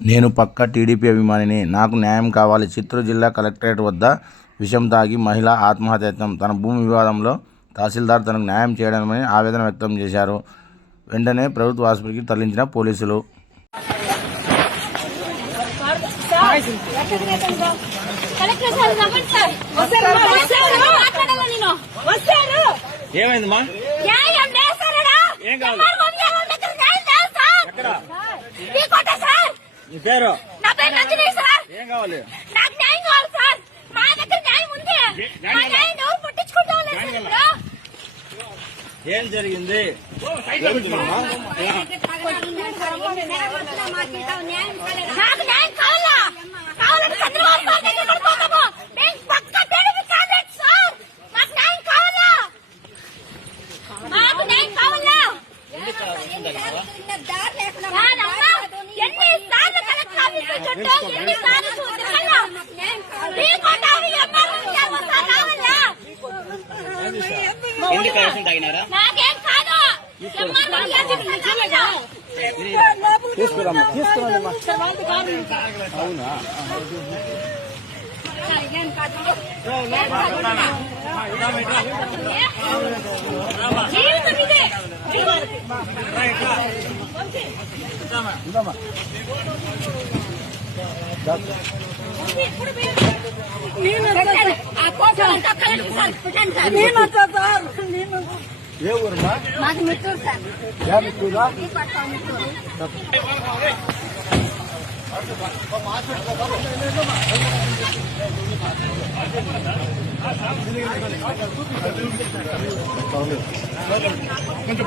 నేను పక్కా టీడీపీ అభిమానిని. నాకు న్యాయం కావాలి. చిత్తూరు జిల్లా కలెక్టరేట్ వద్ద విషం తాగి మహిళ ఆత్మహత్యాయత్నం. తన భూమి వివాదంలో తహసీల్దార్ తనకు న్యాయం చేయడమని ఆవేదన వ్యక్తం చేశారు. వెంటనే ప్రభుత్వ ఆసుపత్రికి తరలించిన పోలీసులు. ఏమైందమ్మా? నీ పేరు? నా పేరు నందిని సార్. ఏం కావాలి? నాకు న్యాయం కావాలి సార్. మా దగ్గర న్యాయం ఉంది. మా న్యాయం ఎవరు పట్టించుకుంటాం లేదు సార్. ఏం జరిగింది? నాకు న్యాయం కావాలా? కావాలంటే చంద్రబాబు సార్ దగ్గర పోతాము. మేము పక్కా టీడీపీ క్యాండిడేట్ సార్. నాకు న్యాయం కావాలా? నాకు న్యాయం కావాలా? ఎన్నిసార్లు కలెక్టర్ ఆఫీస్ చుట్టూ ఎన్నిసార్లు చూసినా నాకేం కాదు. తీసుకురామ్మా, తీసుకురామ్మా. అవునా? ఏ ఊరమ్మా? మాది మిట్టూరు సార్. మిట్టూరా? కొంచెం